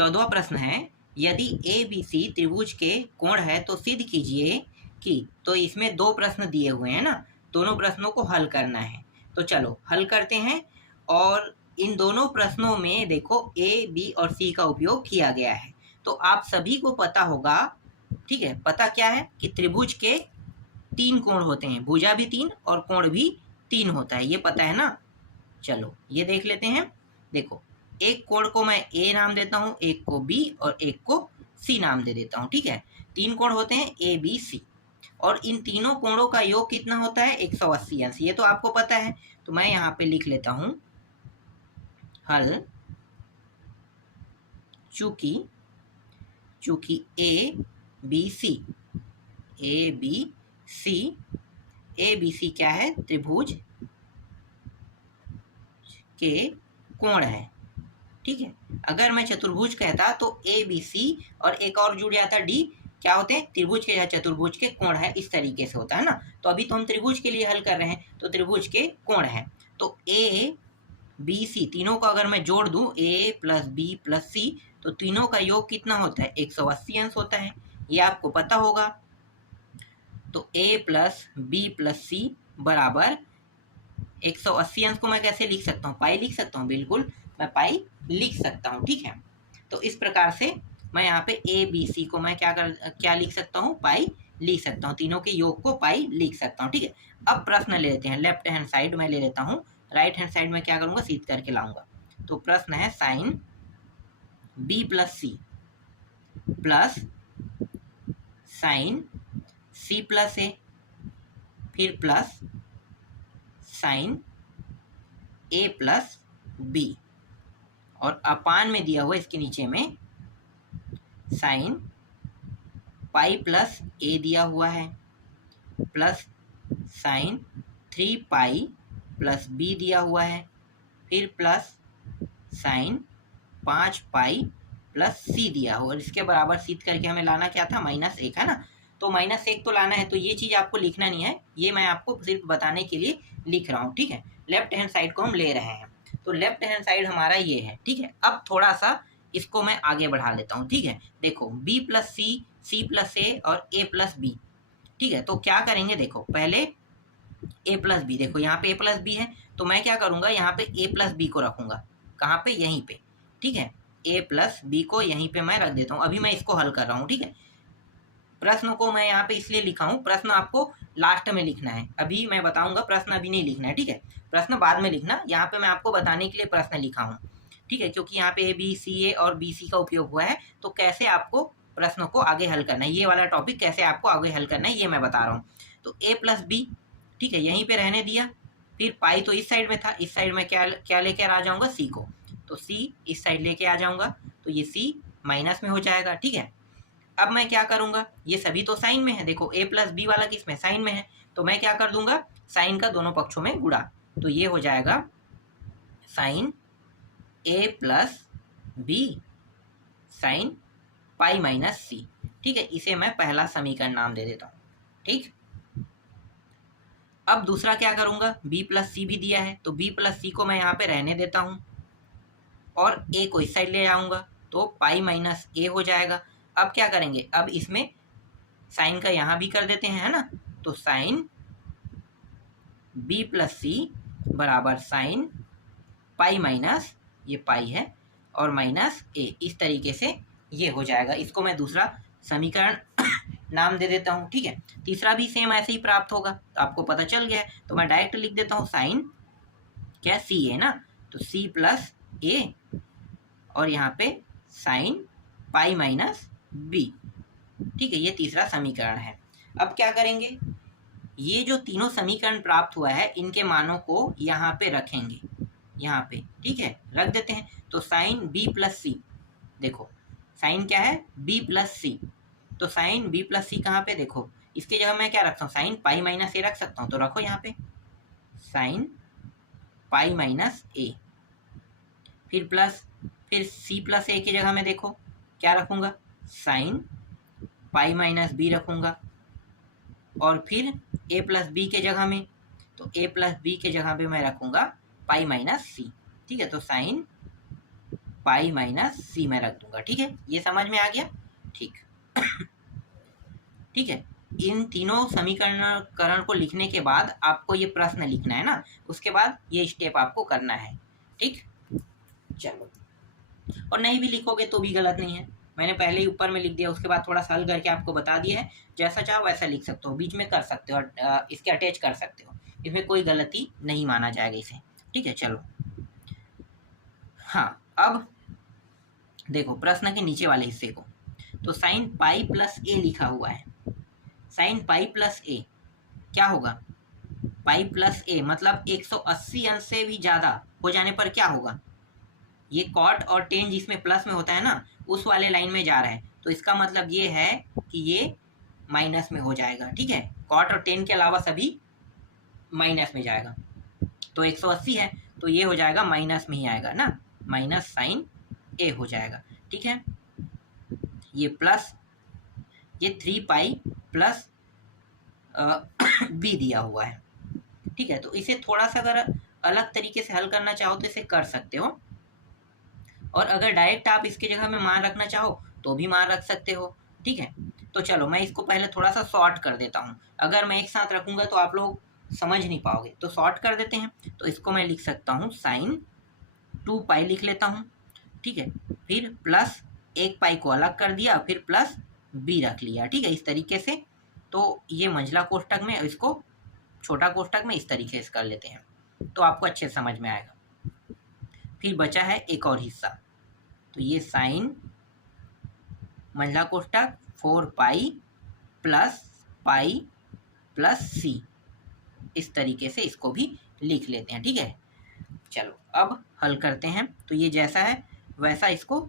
14वां प्रश्न है, यदि ए बी सी त्रिभुज के कोण है तो सिद्ध कीजिए कि। तो इसमें दो प्रश्न दिए हुए हैं ना, दोनों प्रश्नों को हल करना है। तो चलो हल करते हैं। और इन दोनों प्रश्नों में देखो ए बी और सी का उपयोग किया गया है। तो आप सभी को पता होगा, ठीक है, पता क्या है कि त्रिभुज के 3 कोण होते हैं, भुजा भी 3 और कोण भी 3 होता है, ये पता है ना। चलो ये देख लेते हैं। देखो एक कोण को मैं ए नाम देता हूँ, एक को बी और एक को सी नाम दे देता हूँ, ठीक है। 3 कोण होते हैं ए बी सी, और इन तीनों कोणों का योग कितना होता है 180 अंश, ये तो आपको पता है। तो मैं यहाँ पे लिख लेता हूँ हल। चूंकि ए बी सी क्या है, त्रिभुज के कोण है, ठीक है। अगर मैं चतुर्भुज कहता तो ए बी सी और एक और जुड़ जाता डी, क्या होते हैं, त्रिभुज के या चतुर्भुज के कोण है, इस तरीके से होता है ना। तो अभी तो हम त्रिभुज के लिए हल कर रहे हैं, तो त्रिभुज के कोण है। तो ए बी सी तीनों का अगर मैं जोड़ दूं, ए प्लस बी प्लस सी, तो तीनों का योग कितना होता है 180 अंश होता है, ये आपको पता होगा। तो ए प्लस बी प्लस सी बराबर 180 अंश को मैं कैसे लिख सकता हूँ, पाई लिख सकता हूँ, बिल्कुल मैं पाई लिख सकता हूँ, ठीक है। तो इस प्रकार से मैं यहाँ पे ए बी सी को मैं क्या लिख सकता हूँ, पाई लिख सकता हूँ, तीनों के योग को पाई लिख सकता हूँ, ठीक है। अब प्रश्न ले लेते हैं, लेफ्ट हैंड साइड में ले लेता हूँ, राइट हैंड साइड में क्या करूँगा, सीध करके लाऊंगा। तो प्रश्न है sine B plus C plus sine C plus A, फिर plus sine A plus B, और अपान में दिया हुआ इसके नीचे में साइन पाई प्लस ए दिया हुआ है, plus sine 3 pi plus b दिया हुआ है, फिर plus sine 5 pi plus c दिया हुआ, और इसके बराबर सिद्ध करके हमें लाना क्या था, -1 है ना। तो -1 तो लाना है, तो ये चीज़ आपको लिखना नहीं है, ये मैं आपको सिर्फ बताने के लिए लिख रहा हूँ, ठीक है। लेफ्ट हैंड साइड को हम ले रहे हैं, तो लेफ्ट हैंड साइड हमारा ये है, ठीक है। अब थोड़ा सा इसको मैं आगे बढ़ा लेता हूँ, ठीक है। देखो बी प्लस सी, सी प्लस ए और ए प्लस बी, ठीक है। तो क्या करेंगे, देखो पहले ए प्लस बी, देखो यहाँ पे ए प्लस बी है, तो मैं क्या करूँगा, यहाँ पे ए प्लस बी को रखूँगा, कहाँ पे, यहीं पे, ठीक है। ए प्लस बी को यहीं पे मैं रख देता हूँ। अभी मैं इसको हल कर रहा हूँ, ठीक है। प्रश्न को मैं यहाँ पे इसलिए लिखा हूँ, प्रश्न आपको लास्ट में लिखना है, अभी मैं बताऊँगा, प्रश्न अभी नहीं लिखना है, ठीक है। प्रश्न बाद में लिखना, यहाँ पे मैं आपको बताने के लिए प्रश्न लिखा हूँ, ठीक है। क्योंकि यहाँ पे ए बी सी ए और बी सी का उपयोग हुआ है, तो कैसे आपको प्रश्नों को आगे हल करना है, ये वाला टॉपिक कैसे आपको आगे हल करना है, ये मैं बता रहा हूँ। तो ए प्लस बी, ठीक है, यहीं पे रहने दिया, फिर पाई तो इस साइड में था, इस साइड में क्या लेके आ जाऊँगा, सी को, तो सी इस साइड लेके आ जाऊँगा, तो ये सी माइनस में हो जाएगा, ठीक है। अब मैं क्या करूँगा, ये सभी तो साइन में है, देखो ए प्लस बी वाला किस में, साइन में है, तो मैं क्या कर दूंगा, साइन का दोनों पक्षों में गुणा, तो ये हो जाएगा sine A plus B sine pi minus C, ठीक है। इसे मैं पहला समीकरण नाम दे देता हूँ, ठीक। अब दूसरा क्या करूँगा, बी प्लस सी भी दिया है, तो बी प्लस सी को मैं यहाँ पे रहने देता हूँ, और ए को इस साइड ले आऊँगा, तो पाई माइनस ए हो जाएगा। अब क्या करेंगे, अब इसमें साइन का यहाँ भी कर देते हैं, है ना। तो साइन बी प्लस सी बराबर साइन पाई माइनस, ये पाई है, और माइनस ए, इस तरीके से ये हो जाएगा। इसको मैं दूसरा समीकरण नाम दे देता हूँ, ठीक है। तीसरा भी सेम ऐसे ही प्राप्त होगा, तो आपको पता चल गया है, तो मैं डायरेक्ट लिख देता हूँ साइन क्या सी है ना, तो सी प्लस ए, और यहाँ पे साइन पाई माइनस बी, ठीक है। ये तीसरा समीकरण है। अब क्या करेंगे, ये जो तीनों समीकरण प्राप्त हुआ है, इनके मानों को यहाँ पे रखेंगे, यहाँ पे, ठीक है, रख देते हैं। तो साइन बी प्लस सी, देखो साइन क्या है, बी प्लस सी, तो साइन बी प्लस सी कहाँ पे, देखो इसके जगह मैं क्या रखता हूँ, साइन पाई माइनस ए रख सकता हूँ, तो रखो यहाँ पे साइन पाई माइनस ए, फिर प्लस, फिर सी प्लस ए की जगह में देखो क्या रखूँगा, साइन पाई माइनस बी रखूँगा, और फिर ए प्लस बी के जगह में, तो ए प्लस बी के जगह पे मैं रखूँगा पाई माइनस सी, ठीक है। तो साइन पाई माइनस सी में रख दूंगा। ठीक है, ये समझ में आ गया? ठीक ठीक है। इन तीनों समीकरण को लिखने के बाद आपको ये प्रश्न लिखना है ना, उसके बाद ये स्टेप आपको करना है। ठीक, चलो। और नहीं भी लिखोगे तो भी गलत नहीं है, मैंने पहले ही ऊपर में लिख दिया, उसके बाद थोड़ा सा हल करके आपको बता दिया है। जैसा चाहो वैसा लिख सकते हो, बीच में कर सकते हो और इसके अटैच कर सकते हो, इसमें कोई गलती नहीं माना जाएगा इसे। ठीक है, चलो। हाँ, अब देखो प्रश्न के नीचे वाले हिस्से को, तो साइन पाई प्लस ए लिखा हुआ है। साइन पाई प्लस ए क्या होगा? पाई प्लस ए मतलब 180 अंश से भी ज़्यादा हो जाने पर क्या होगा? ये कॉट और टेन जिसमें प्लस में होता है ना, उस वाले लाइन में जा रहा है, तो इसका मतलब ये है कि ये माइनस में हो जाएगा। ठीक है, कॉट और टेन के अलावा सभी माइनस में जाएगा। तो 180 है तो ये हो जाएगा माइनस में ही आएगा ना, माइनस साइन ए हो जाएगा। ठीक है, ये प्लस ये 3 पाई प्लस बी दिया हुआ है। ठीक है, तो इसे थोड़ा सा अगर अलग तरीके से हल करना चाहो तो इसे कर सकते हो, और अगर डायरेक्ट आप इसके जगह में मान रखना चाहो तो भी मान रख सकते हो। ठीक है, तो चलो मैं इसको पहले थोड़ा सा शॉर्ट कर देता हूँ, अगर मैं एक साथ रखूँगा तो आप लोग समझ नहीं पाओगे, तो शॉर्ट कर देते हैं। तो इसको मैं लिख सकता हूँ साइन 2 पाई लिख लेता हूँ। ठीक है, फिर प्लस 1 पाई को अलग कर दिया, फिर प्लस बी रख लिया। ठीक है, इस तरीके से। तो ये मंझला कोष्टक में, इसको छोटा कोष्टक में इस तरीके से कर लेते हैं तो आपको अच्छे से समझ में आएगा। फिर बचा है एक और हिस्सा, तो ये साइन मंझला कोष्टक 4 पाई प्लस सी, इस तरीके से इसको भी लिख लेते हैं। ठीक है, चलो अब हल करते हैं। तो ये जैसा है वैसा इसको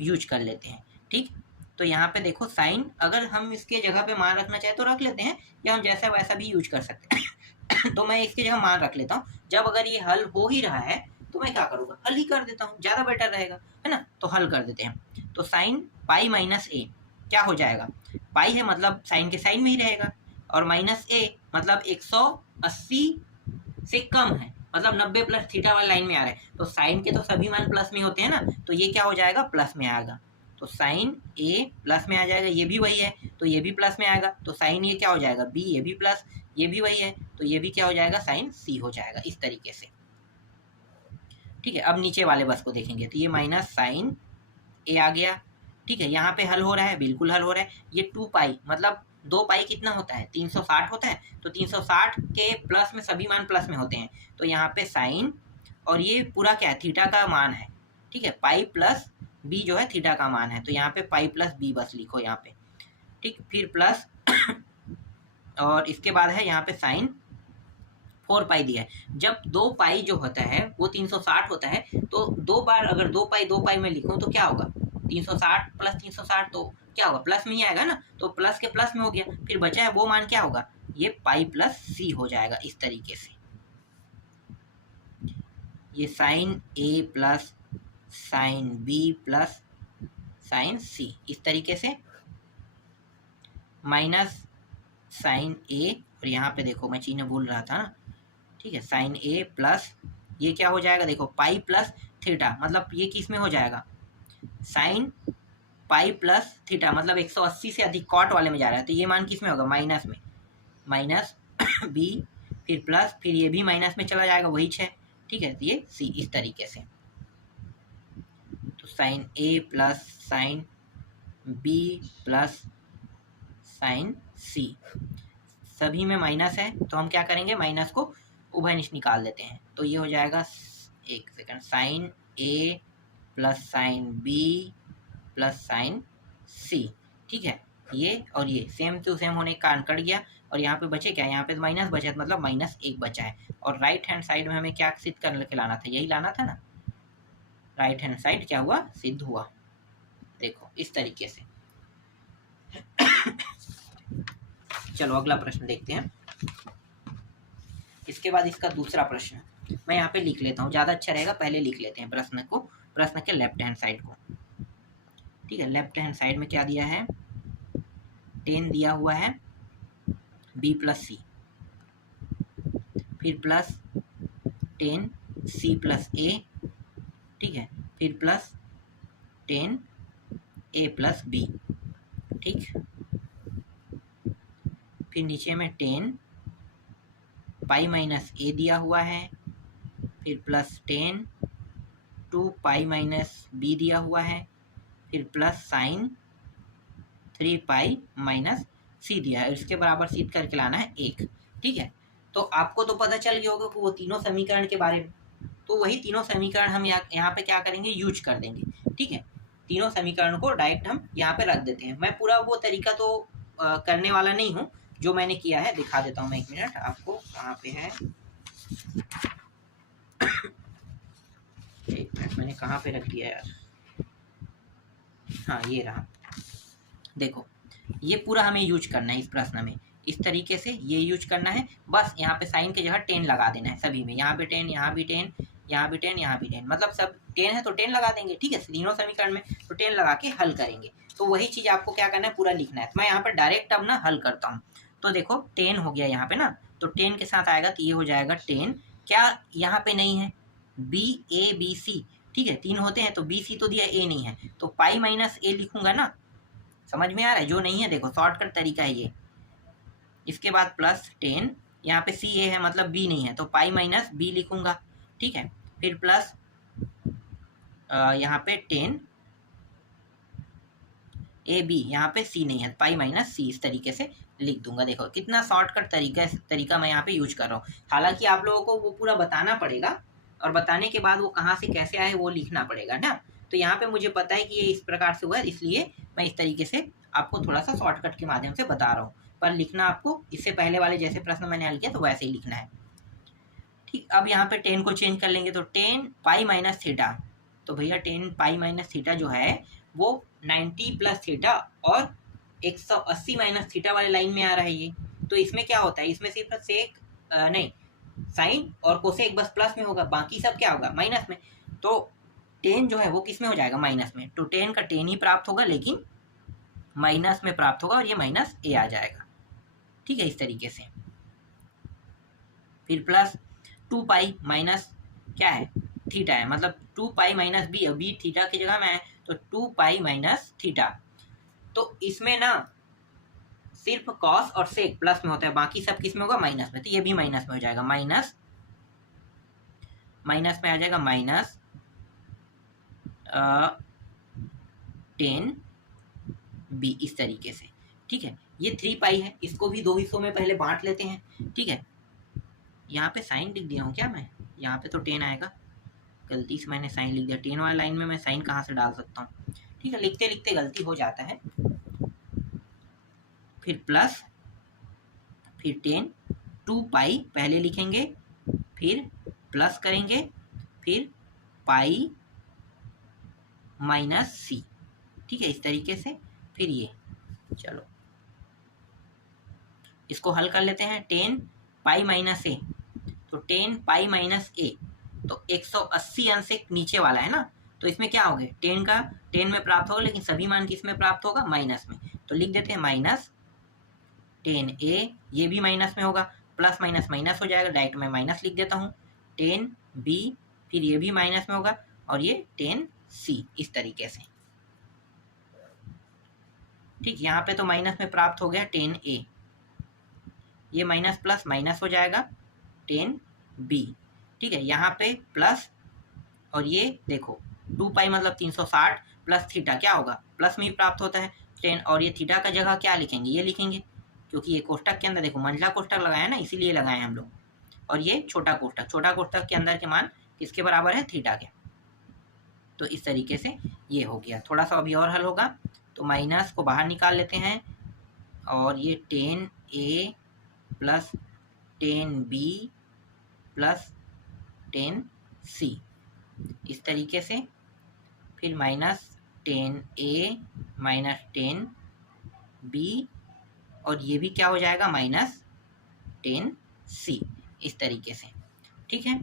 यूज कर लेते हैं। ठीक, तो यहाँ पे देखो साइन, अगर हम इसके जगह पे मान रखना चाहे तो रख लेते हैं, या हम जैसा वैसा भी यूज कर सकते हैं। तो मैं इसके जगह मान रख लेता हूँ। जब अगर ये हल हो ही रहा है तो मैं क्या करूँगा, हल ही कर देता हूँ, ज़्यादा बेटर रहेगा, है ना। तो हल कर देते हैं। तो साइन पाई माइनस ए क्या हो जाएगा? पाई है मतलब साइन के साइन में ही रहेगा, और माइनस ए मतलब 180 से कम है, मतलब 90 प्लस थीटा वाली लाइन में आ रहा है। तो साइन के तो सभी मान प्लस में होते हैं ना, तो ये क्या हो जाएगा, प्लस में आएगा। तो साइन ए प्लस में आ जाएगा, ये भी वही है तो ये भी प्लस में आएगा। तो साइन ये क्या हो जाएगा, बी, ये भी प्लस, ये भी वही है तो ये भी क्या हो जाएगा, साइन सी हो जाएगा, इस तरीके से। ठीक है, अब नीचे वाले बस को देखेंगे तो ये माइनस साइन ए आ गया। ठीक है, यहाँ पे हल हो रहा है, बिल्कुल हल हो रहा है। ये 2 पाई मतलब 2 पाई कितना होता है, 360 होता है। तो 360 के प्लस में सभी मान प्लस में होते हैं, तो यहाँ पे साइन, और ये पूरा क्या है, थीटा का मान है। ठीक है, पाई प्लस बी जो है थीटा का मान है, तो यहाँ पे पाई प्लस बी बस लिखो यहाँ पे। ठीक, फिर प्लस और इसके बाद है यहाँ पे साइन 4 पाई दिया है। जब 2 पाई जो होता है वो 360 होता है, तो 2 बार अगर 2 पाई में लिखूं तो क्या होगा, 360 प्लस 360 तो क्या होगा, प्लस में ही आएगा ना। तो प्लस के प्लस में हो गया, फिर बचा है वो मान क्या होगा, ये पाई प्लस सी हो जाएगा, इस तरीके से। ये sine A plus sine B plus sine C, इस तरीके से। माइनस साइन ए, और यहाँ पे देखो मैं चिन्ह भूल रहा था ना। ठीक है, साइन ए प्लस ये क्या हो जाएगा, देखो पाई प्लस थीटा, मतलब ये किस में हो जाएगा, साइन पाई प्लस थीटा मतलब 180 से अधिक कॉट वाले में जा रहा है, तो ये मान किस में होगा, माइनस में। माइनस बी, फिर प्लस, फिर ये भी माइनस में चला जाएगा, वही 6। ठीक है, तो ये सी, इस तरीके से। तो sine A plus sine B plus sine C, सभी में माइनस है तो हम क्या करेंगे, माइनस को उभयनिष्ठ निकाल देते हैं। तो ये हो जाएगा, एक second, sine A plus sine B plus sine C. ठीक है, ये और ये सेम टू सेम होने के कारण कट गया, और यहाँ पे बचे क्या, यहाँ पे माइनस बचा, मतलब माइनस 1 बचा है। और राइट हैंड साइड में हमें क्या सिद्ध करके लाना था, यही लाना था ना। राइट हैंड साइड क्या हुआ, सिद्ध हुआ। देखो इस तरीके से। चलो अगला प्रश्न देखते हैं। इसके बाद इसका दूसरा प्रश्न मैं यहाँ पे लिख लेता हूँ, ज़्यादा अच्छा रहेगा, पहले लिख लेते हैं प्रश्न को, प्रश्न के लेफ्ट हैंड साइड को। ठीक है, लेफ्ट हैंड साइड में क्या दिया है, 10 दिया हुआ है बी प्लस सी, फिर प्लस 10 सी प्लस ए। ठीक है, फिर प्लस 10 a प्लस बी। ठीक, फिर नीचे में 10 पाई माइनस ए दिया हुआ है, फिर प्लस 10 2 पाई माइनस बी दिया हुआ है, फिर प्लस साइन 3 पाई माइनस सी दिया है। इसके बराबर सिद्ध करके लाना है 1। ठीक है, तो आपको तो पता चल गया होगा कि वो तीनों समीकरण के बारे में, तो वही तीनों समीकरण हम यहाँ पे क्या करेंगे, यूज कर देंगे। ठीक है, तीनों समीकरण को डायरेक्ट हम यहाँ पे रख देते हैं। मैं पूरा वो तरीका तो करने वाला नहीं हूँ, जो मैंने किया है दिखा देता हूँ मैं। 1 मिनट आपको, कहाँ पे है 1 मिनट, मैंने कहाँ पे रख दिया यार, हाँ ये रहा। देखो, ये पूरा हमें यूज करना है इस प्रश्न में, इस तरीके से ये यूज करना है। बस यहाँ पे साइन की जगह 10 लगा देना है सभी में, यहाँ पे 10, यहाँ भी 10, यहाँ भी 10, यहाँ भी 10, मतलब सब 10 है तो 10 लगा देंगे। ठीक है, तीनों समीकरण में तो 10 लगा के हल करेंगे। तो वही चीज आपको क्या करना है, पूरा लिखना है। तो मैं यहाँ पर डायरेक्ट अब ना हल करता हूँ। तो देखो 10 हो गया यहाँ पे ना, तो 10 के साथ आएगा तो ये हो जाएगा 10, क्या यहाँ पे नहीं है बी ए बी सी। ठीक है, 3 होते हैं तो बी सी तो दिया, ए नहीं है, तो पाई माइनस ए लिखूंगा ना। समझ में आ रहा है? जो नहीं है देखो, शॉर्टकट तरीका है ये। इसके बाद प्लस 10, यहाँ पे सी ए है मतलब बी नहीं है, तो पाई माइनस बी लिखूंगा। ठीक है, फिर प्लस यहाँ पे 10 ए बी, यहाँ पे सी नहीं है, पाई माइनस सी, इस तरीके से लिख दूंगा। देखो कितना शॉर्टकट तरीका मैं यहाँ पे यूज कर रहा हूँ। हालांकि आप लोगों को वो पूरा बताना पड़ेगा, और बताने के बाद वो कहाँ से कैसे आए वो लिखना पड़ेगा ना। तो यहाँ पे मुझे पता है कि ये इस प्रकार से हुआ है, इसलिए मैं इस तरीके से आपको थोड़ा सा शॉर्टकट के माध्यम से बता रहा हूँ। पर लिखना आपको इससे पहले वाले जैसे प्रश्न मैंने हल किया तो वैसे ही लिखना है। ठीक, अब यहाँ पे 10 को चेंज कर लेंगे, तो 10 पाई माइनस थीटा, तो भैया 10 पाई माइनस थीटा जो है वो 90 प्लस थीटा और 180 माइनस थीटा वाले लाइन में आ रहा है ये। तो इसमें क्या होता है, इसमें सिर्फ सेक नहीं, साइन और कोसेक बस प्लस में होगा, बाकी सब क्या होगा, माइनस में। तो 10 जो है वो किस में हो जाएगा, माइनस में। तो 10 का 10 ही प्राप्त होगा, लेकिन माइनस में प्राप्त होगा, और ये माइनस ए आ जाएगा। ठीक है, इस तरीके से। फिर प्लस 2 पाई माइनस क्या है, थीटा है, मतलब 2 pi minus b, b theta की जगह में है, तो 2 पाई माइनस थीटा। तो इसमें ना सिर्फ कॉस और सेक प्लस में होता है, बाकी सब किस में होगा, माइनस में। तो ये भी माइनस में हो जाएगा, माइनस में आ जाएगा माइनस 10 बी, इस तरीके से। ठीक है, ये 3 पाई है, इसको भी 2 हिस्सों में पहले बांट लेते हैं। ठीक है, यहाँ पे साइन लिख दिया हूँ क्या मैं, यहाँ पे तो 10 आएगा, गलती से मैंने साइन लिख दिया। 10 वाली लाइन में मैं साइन कहाँ से डाल सकता हूँ। ठीक है, लिखते लिखते गलती हो जाता है। फिर प्लस, फिर 10, 2 पाई पहले लिखेंगे, फिर प्लस करेंगे, फिर पाई माइनस सी। ठीक है, इस तरीके से। फिर ये, चलो इसको हल कर लेते हैं। 10 पाई माइनस ए, तो 10 पाई माइनस ए, तो 180 अंश से नीचे वाला है ना, तो इसमें क्या हो गया, 10 का 10 में प्राप्त होगा, लेकिन सभी मान किस में प्राप्त होगा, माइनस में। तो लिख देते हैं माइनस 10 ए, ये भी माइनस में होगा, प्लस माइनस माइनस हो जाएगा, डायरेक्ट मैं माइनस लिख देता हूँ। 10 बी, फिर ये भी माइनस में होगा, और ये 10 सी, इस तरीके से। ठीक, यहाँ पे तो माइनस में प्राप्त हो गया 10 ए, ये माइनस प्लस माइनस हो जाएगा 10 बी। ठीक है, यहाँ पे प्लस, और ये देखो 2 पाई मतलब 360 प्लस थीटा क्या होगा, प्लस में ही प्राप्त होता है 10, और ये थीटा का जगह क्या लिखेंगे, ये लिखेंगे, क्योंकि ये कोष्टक के अंदर देखो मंझला कोष्टक लगाया ना, इसीलिए लगाए हम लोग। और ये छोटा कोष्टक के अंदर के मान किसके बराबर है, थीटा के। तो इस तरीके से ये हो गया। थोड़ा सा अभी और हल होगा, तो माइनस को बाहर निकाल लेते हैं, और ये 10 ए प्लस 10 बी प्लस 10 सी, इस तरीके से। फिर माइनस 10 ए माइनस 10 बी, और ये भी क्या हो जाएगा, माइनस 10 सी, इस तरीके से। ठीक है,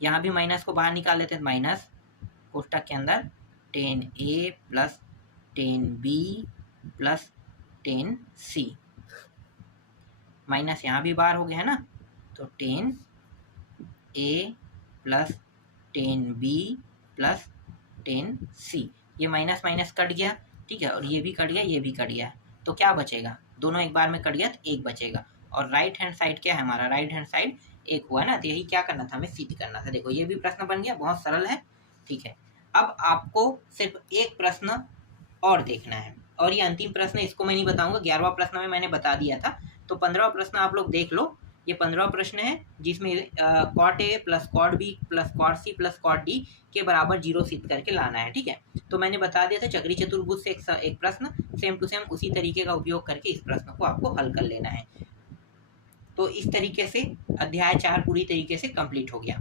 यहाँ भी माइनस को बाहर निकाल लेते हैं, माइनस कोष्टक के अंदर 10 ए प्लस 10 बी प्लस 10 सी, माइनस यहाँ भी बाहर हो गया है ना, तो 10 ए प्लस 10 बी प्लस टेन सी। ये माइनस माइनस कट गया, ठीक है, और ये भी कट गया, ये भी कट गया, तो क्या बचेगा, दोनों एक बार में कट गया तो एक बचेगा। और राइट हैंड साइड क्या है हमारा, राइट हैंड साइड एक हुआ ना, तो यही क्या करना था, हमें सिद्ध करना था। देखो ये भी प्रश्न बन गया, बहुत सरल है, ठीक है। अब आपको सिर्फ एक प्रश्न और देखना है, और ये अंतिम प्रश्न, इसको मैं नहीं बताऊंगा, 11वां प्रश्न में मैंने बता दिया था, तो 15वां प्रश्न आप लोग देख लो। ये 15वां प्रश्न है जिसमें cot a plus cot b plus cot c plus cot d के बराबर 0 सिद्ध करके लाना है, ठीक है। तो मैंने बता दिया था चक्री चतुर्भुज से एक प्रश्न, सेम टू सेम उसी तरीके का उपयोग करके इस प्रश्न को आपको हल कर लेना है। तो इस तरीके से अध्याय 4 पूरी तरीके से कंप्लीट हो गया।